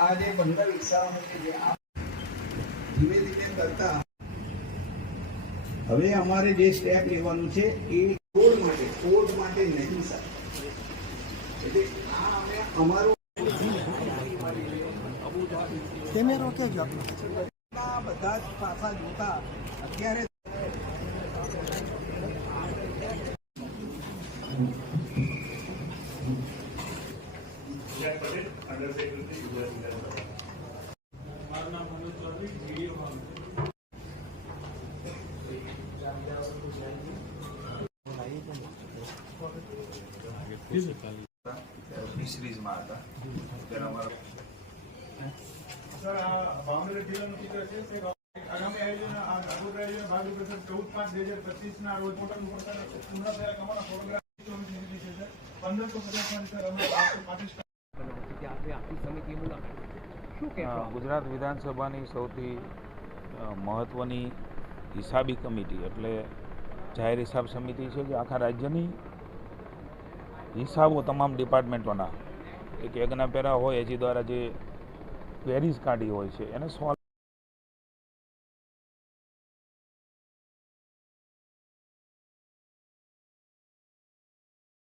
આ જે બંદર વિકસાવવાનું છે જે આ ધીમે ધીમે કરતા હવે અમારે જે સ્ટેપ લેવાનું છે એ કોડ માટે કોડ માટે નહીં સર એટલે આ અમે અમારું કેમેરો કે બધા જ પાસા જોતા અત્યારે ફિશરીઝમાં હતા ત્યારે અમારા સર આ ભાવનગર જિલ્લાનું ચિત્ર છે તે આગામી આયોજન આ આગોતરા આયોજન ભાગરૂપે સર ચૌદ પાંચ બે હજાર પચીસ ના રોજ મોટા મોટા પૂર્ણ થયેલા કમાના ફોટોગ્રાફ ચોવીસ છે સર પંદરસો પચાસ માંથી સર અમે પાર્ટિસ્ટ અ, ગુજરાત વિધાનસભાની સૌથી મહત્વની હિસાબી કમિટી એટલે જાહેર હિસાબ સમિતિ છે જે આખા રાજ્યની હિસાબો તમામ ડિપાર્ટમેન્ટોના. એક યજ્ઞ પેરા હોય એજી દ્વારા જે ક્વેરીઝ કાઢી હોય છે એને સોલ્વ